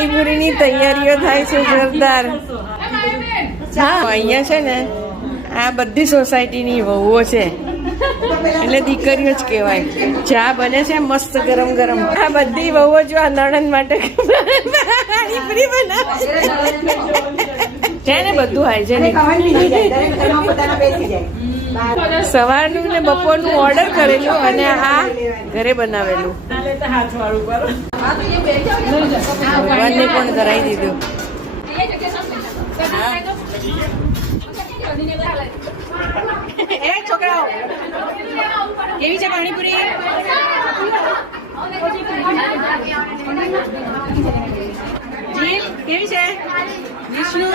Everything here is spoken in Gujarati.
પાણીપુરીની તૈયારીઓ થાય છે જોરદાર. હા, અહીંયા છે ને આ બધી સોસાયટીની વહુઓ છે એટલે દીકરીઓ જ કહેવાય. ચા બને છે મસ્ત ગરમ ગરમ. આ બધી વહુઓ જો આ નણંદ માટે પાણીપુરી બનાવે છે ને બધું હાઈજેનિક. સવારનું ને બપોરનું ઓર્ડર કરેલું અને આ ઘરે બનાવેલું. ભગવાનને પણ કરાવી દીધું. છોકરાઓ કેવી છે પાણીપુરી? જીલ કેવી છે? વિષ્ણુ